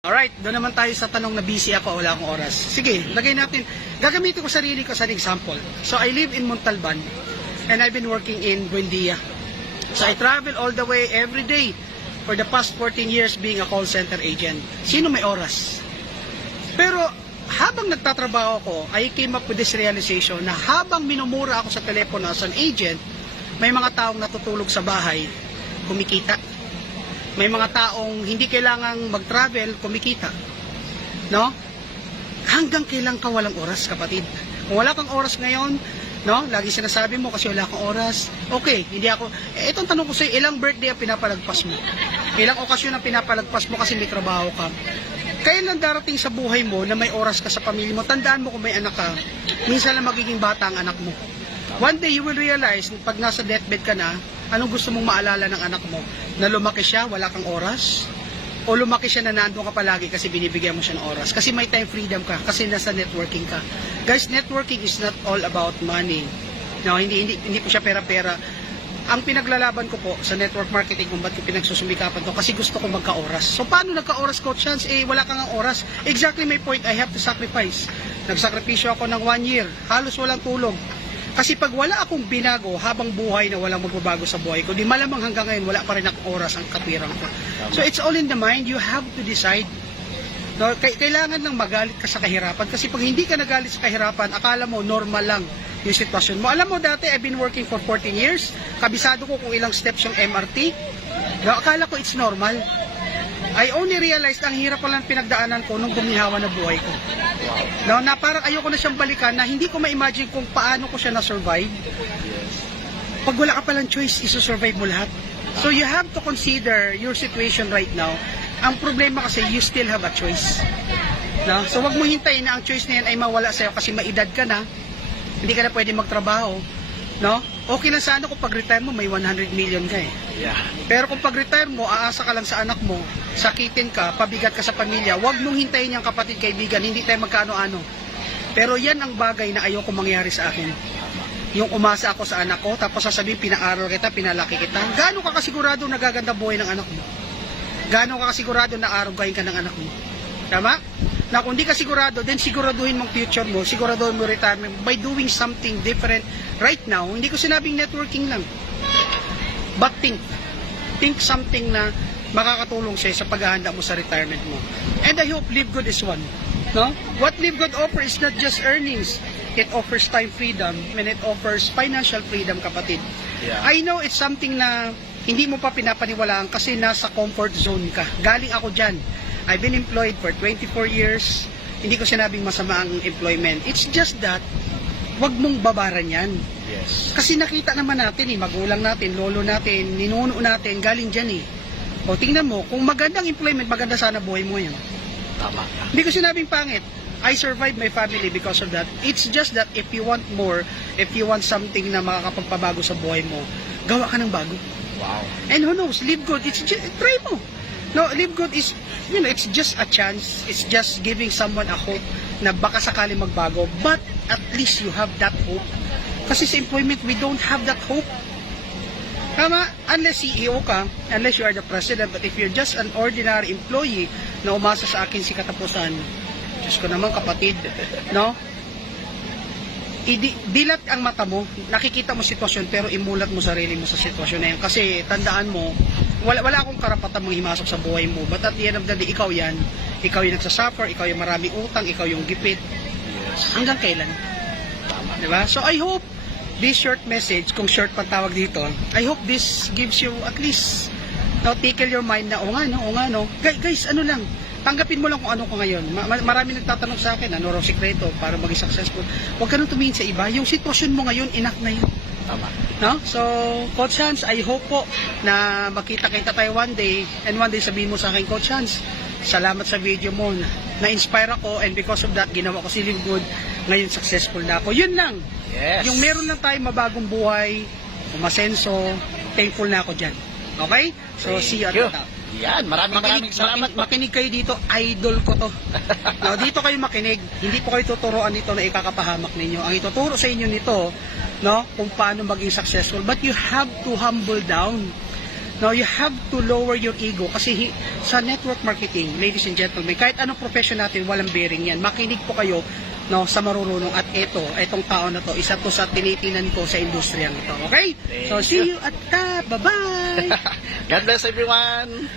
Alright, doon naman tayo sa tanong na busy ako, wala akong oras. Sige, lagay natin. Gagamitin ko sarili ko sa example. So, I live in Montalban and I've been working in Buendia. So, I travel all the way every day for the past 14 years being a call center agent. Sino may oras? Pero, habang nagtatrabaho ko, I came up with this realization na habang minumura ako sa telepono as an agent, may mga taong natutulog sa bahay, kumikita. May mga taong hindi kailangang mag-travel, kumikita. No? Hanggang kailan ka walang oras, kapatid? Kung wala kang oras ngayon, no? Lagi sinasabi mo kasi wala kang oras. Okay, hindi ako. Itong tanong ko sa'yo, ilang birthday ang pinapalagpas mo? Ilang okasyon ang pinapalagpas mo kasi may trabaho ka? Kailan darating sa buhay mo na may oras ka sa pamilya mo? Tandaan mo kung may anak ka, minsan lang magiging bata ang anak mo. One day you will realize, pag nasa deathbed ka na, anong gusto mong maalala ng anak mo? Na lumaki siya, wala kang oras? O lumaki siya na nandun ka palagi kasi binibigyan mo siya ng oras? Kasi may time freedom ka, kasi nasa networking ka. Guys, networking is not all about money. No, hindi po siya pera-pera. Ang pinaglalaban ko po sa network marketing kung ba't ko pinagsusumikapan to, kasi gusto ko magka-oras. So paano nagka-oras, Coach Chance? Wala kang ang oras. Exactly my point, I have to sacrifice. Nagsakripisyo ako ng 1 year, halos walang tulog. Kasi pag wala akong binago habang buhay na walang magbabago sa buhay ko, di malamang hanggang ngayon wala pa rin akong oras ang katwirang ko. So it's all in the mind. You have to decide. No, kailangan lang magalit ka sa kahirapan. Kasi pag hindi ka nagalit sa kahirapan, akala mo normal lang yung sitwasyon mo. Alam mo dati, I've been working for 14 years. Kabisado ko kung ilang steps yung MRT. No, akala ko it's normal. I only realized ang hirap palang pinagdaanan ko nung gumihawa na buhay ko. No, na parang ayoko na siyang balikan, na hindi ko ma-imagine kung paano ko siya na-survive. Pag wala ka palang choice, isusurvive mo lahat. So you have to consider your situation right now. Ang problema kasi, you still have a choice. No? So wag mo hintayin na ang choice na yan ay mawala sa'yo kasi maedad ka na, hindi ka na pwede magtrabaho. No? Okay lang sana kung pag-retire mo may 100 million ka eh. Yeah. Pero kung pag-retire mo, aasa ka lang sa anak mo, sakitin ka, pabigat ka sa pamilya, huwag mong hintayin yung kapatid, kaibigan, hindi tayo magkaano-ano. Pero yan ang bagay na ayoko mangyari sa akin. Yung umasa ako sa anak ko, tapos sasabihin, pinaaral kita, pinalaki kita. Gaano ka kasigurado nagaganda buhay ng anak mo? Gaano ka kasigurado na arugahin ka ng anak mo? Tama? Na kung di ka sigurado, then siguraduhin mong future mo, siguraduhin mo retirement by doing something different right now. Hindi ko sinabing networking lang. But think something na makakatulong siya sa paghahanda mo sa retirement mo. And I hope Live Good is one. No? What Live Good offers is not just earnings. It offers time freedom and it offers financial freedom, kapatid. Yeah. I know it's something na hindi mo pa pinapaniwalaan kasi nasa comfort zone ka. Galing ako dyan. I've been employed for 24 years. Hindi ko sinabing masama ang employment. It's just that, wag mong babaran yan. Yes. Kasi nakita naman natin magulang natin, lolo natin, ninuno natin, galing dyan eh. O tingnan mo, kung magandang employment, maganda sana buhay mo yan. Tama. Hindi ko sinabing pangit. I survived my family because of that. It's just that if you want more, if you want something na makakapagpabago sa buhay mo, gawa ka ng bago. Wow. And who knows, Live Good, it's just, try mo. No, Live Good is, it's just a chance. It's just giving someone a hope na baka sakali magbago. But at least you have that hope. Kasi sa employment, we don't have that hope. Tama? Unless CEO ka, unless you are the president, but if you're just an ordinary employee na umasa sa akin si katapusan, Diyos ko naman, kapatid, no? Dilat ang mata mo, nakikita mo sitwasyon, pero imulat mo sarili mo sa sitwasyon na yan. Kasi tandaan mo, wala akong karapatan mong himasok sa buhay mo. But at the end of the day, ikaw yan. Ikaw yung nagsasuffer, ikaw yung maraming utang, ikaw yung gipit. Yes. Hanggang kailan? Tama. Diba? So I hope this short message, kung short pa tawag dito, I hope this gives you at least tickle your mind na, o nga no. Guys, ano lang, tanggapin mo lang kung ano ko ngayon. Marami nagtatanong sa akin, ano raw sikreto para maging successful. Huwag ka nang tumingin sa iba. Yung sitwasyon mo ngayon, enough na yun. Tama. No? So, Coach Hans, I hope po na makita-kita tayo one day, and one day sabihin mo sa akin, Coach Hans, salamat sa video mo. Na-inspire ako, and because of that, ginawa ko si Live Good. Ngayon, successful na ako. Yun lang. Yes. Yung meron lang tayo mabagong buhay, umasenso, thankful na ako dyan. Okay? So, see you at the top. Yan, maraming salamat po. Makinig kayo dito, idol ko to. No, dito kayo makinig, hindi po kayo tuturuan nito na ikakapahamak ninyo. Ang ituturo sa inyo nito, no, kung paano maging successful. But you have to humble down. Now, you have to lower your ego kasi sa network marketing, ladies and gentlemen, kahit anong profession natin, walang bearing yan. Makinig po kayo no, sa marurunong at itong tao na to, isa to sa tinitinan ko sa industriyang ito. Okay? So, see you at bye-bye! God bless everyone.